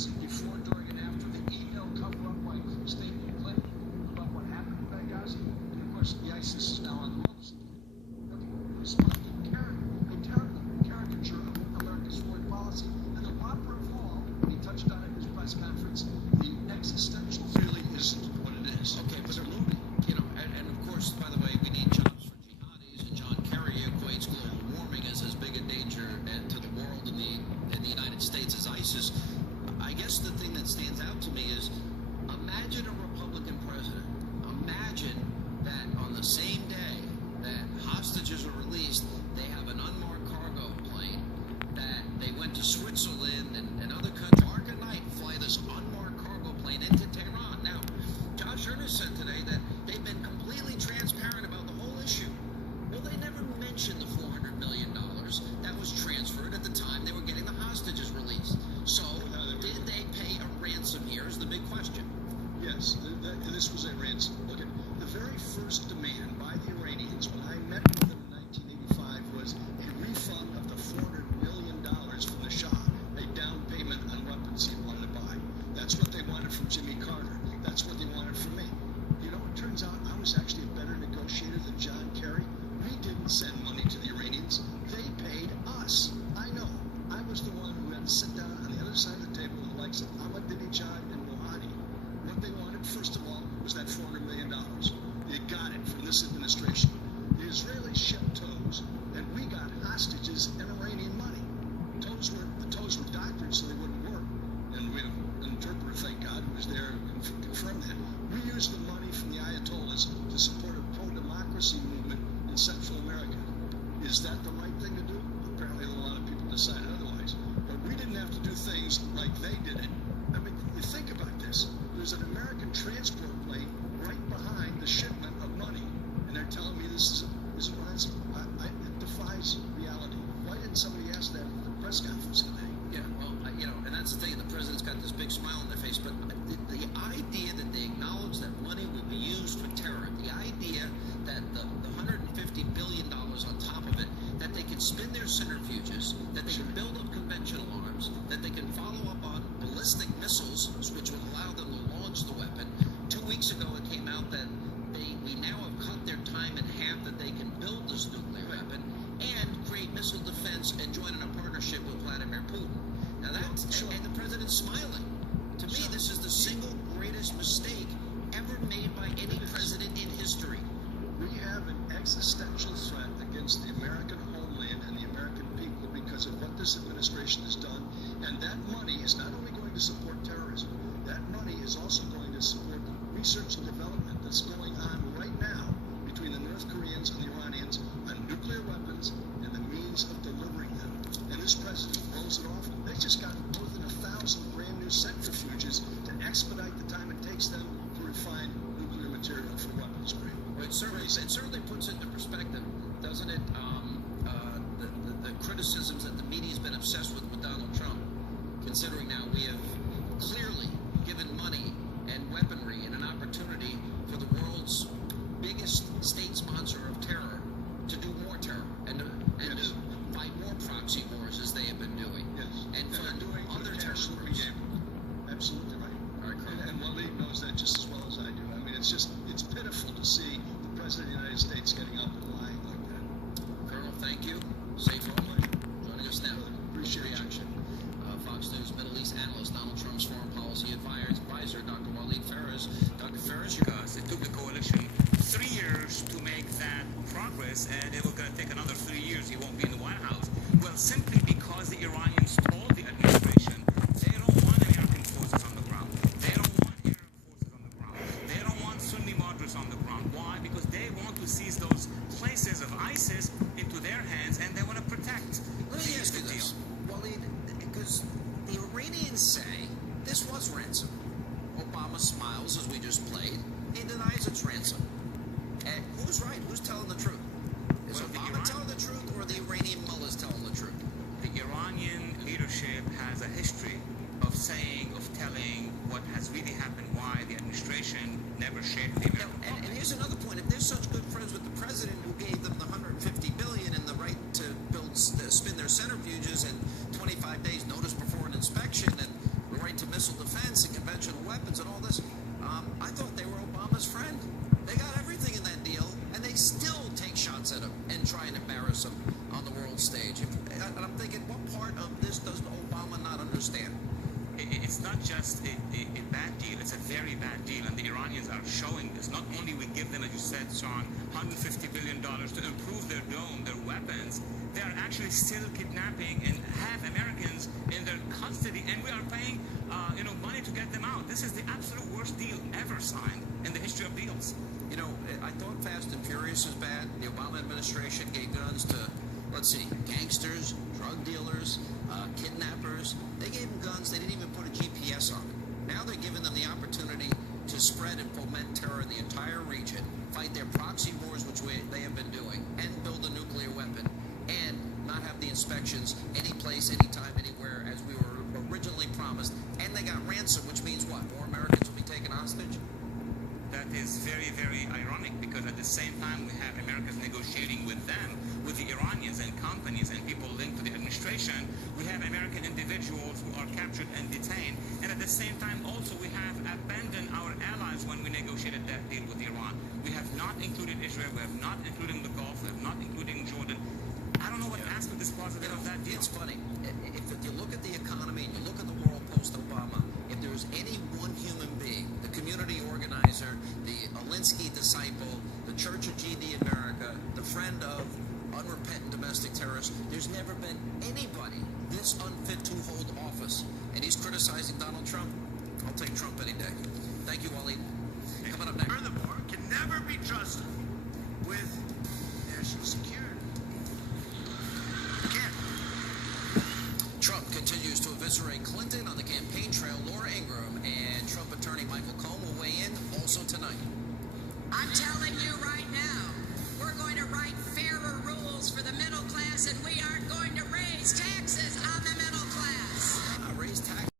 Benghazi before, during, and after the email cover-up by State and Clinton about what happened in Benghazi. And of course, the ISIS is now on the ropes. Responding caricature of America's foreign policy, and the whopper of all, he touched on it in his press conference, the existential really isn't what it is. Okay, but absolutely. You know, and of course, by the way, we need jobs for jihadis, and John Kerry equates global warming as big a danger to the world and the United States as ISIS. I guess the thing that stands out to me is, imagine a Republican president. Imagine that on the same day that hostages are released, they have an unmarked cargo plane that they went to Switzerland and other countries, dark at night, fly this unmarked cargo plane into Tehran. Now, Josh Earnest said today that they've been completely transparent about the whole issue. Well, they never mentioned the $400 million that was transferred at the time they were getting the hostages released. So, did they pay a ransom here is the big question. Yes, this was a ransom. Look, at the very first demand by the Iranians when I met with them in 1985 was a refund of the $400 million from the Shah, a down payment on weapons he wanted to buy. That's what they wanted from Jimmy Carter. That's what they wanted from me. You know, it turns out I was actually a better negotiator than John Kerry. We didn't send money to the Iranians. They paid us. I know. I was the one who had to sit down on the other side of the table with the likes of Ahmadinejad and Rouhani. What they wanted, first of all, was that $400 million. They got it from this administration. The Israelis shipped tows, and we got hostages and Iranian money. The tows were doctored so they wouldn't work. And we have an interpreter, thank God, who was there to confirm that. We used the money from the Ayatollahs to support a pro-democracy movement in Central America. Is that the right thing to do? Apparently a lot of people decided otherwise. But we didn't have to do things like they did it. I mean, you think about this. There's an American transport plane right behind the shipment of money. And they're telling me this is a ransom. It defies reality. Why didn't somebody ask that at the press conference today? Yeah, well, you know, and that's the thing. The president's got this big smile on their face, but the idea that they acknowledge that money will be used for terror, the idea that the $150 billion on top of it, that they can spin their centrifuges, that they can build up conventional arms, that they can follow up on ballistic missiles, which would allow them to launch the weapon. 2 weeks ago, it came out that we now have cut their time in half, that they can build this nuclear weapon and create missile defense and join in a partnership with Vladimir Putin. Now that's, and the president's smiling. To me, this is the single greatest mistake ever made by any president in history. We have an existential threat against the American homeland and the American people because of what this administration has done. And that money is not only going to support terrorism, that money is also going to support research and development that's going on right now between the North Koreans and the Iranians on nuclear weapons and the means of delivering them. And this president blows it off. They just got more than 1,000 brand new centrifuges to expedite the time it takes them to refine nuclear material for weapons grade. Well, it certainly puts it into perspective, doesn't it? The criticisms that the media's been obsessed with Donald Trump, considering now we have clearly given money and weaponry and an opportunity for the world's biggest state sponsor of terror to do more terror and to fight more proxy wars as they have been doing. Yes. And for doing other terror groups. Absolutely right. All right, Colonel. And Waleed knows that just as well as I do. I mean, it's pitiful to see the President of the United States getting up and lying like that. Colonel, thank you. Safe home. Joining us now. Appreciate reaction. Fox News Middle East analyst, Donald Trump's foreign policy advisor, Dr. Waleed Farah's. Dr. Farah's, because it took the coalition 3 years to make that progress, and it was going to take another 3 years. He won't be in the White House. Well, simply because the Iranians told the administration they don't want American forces on the ground. They don't want Arab forces on the ground. They don't want Sunni moderates on the ground. Why? Because they want to seize those places of ISIS into their hands, and they want to protect. let me ask you this, Waleed, because the Iranians say this was ransom. Obama smiles as we just played. He denies it's ransom. And who's right? Who's telling the truth? Is Obama telling the truth, or the Iranian mullahs telling the truth? The Iranian leadership has a history of telling what has really happened, why the administration never shared the American and here's another point. If they're such good friends with the president who gave them the $150 billion and the right to spin their centrifuges and 25 days notice before an inspection and the right to understand. It's not just a bad deal, it's a very bad deal, and the Iranians are showing this. Not only we give them, as you said, Sean, $150 billion to improve their dome, their weapons, they are actually still kidnapping and have Americans in their custody, and we are paying money to get them out. This is the absolute worst deal ever signed in the history of deals. You know, I thought Fast and Furious was bad. The Obama administration gave guns to, let's see, gangsters, drug dealers, kidnappers. They gave them guns. They didn't even put a GPS on it. Now they're giving them the opportunity to spread and foment terror in the entire region, fight their proxy wars, which they have been doing, and build a nuclear weapon, and not have the inspections any place, anytime, anywhere, as we were originally promised. And they got ransom, which means what? More Americans will be taken hostage? That is very, very ironic, because at the same time we have Americans negotiating with them, with the Iranians and companies and people linked to the administration. We have American individuals who are captured and detained. And at the same time also we have abandoned our allies when we negotiated that deal with Iran. We have not included Israel, we have not included the Gulf, we have not included Jordan. I don't know what aspect is positive of that deal. It's funny. If you look at the economy and you look at the world post-Obama, if there was any one human being, the community organizer, the Alinsky disciple, the Church of GD America, the friend of unrepentant domestic terrorists, there's never been anybody this unfit to hold office. And he's criticizing Donald Trump. I'll take Trump any day. Thank you, Waleed. Coming up next. Furthermore, can never be trusted with national security. Again. Trump continues to eviscerate Clinton on the campaign trail. Laura Ingraham and Trump attorney Michael Cohen will weigh in also tonight. I'm telling you right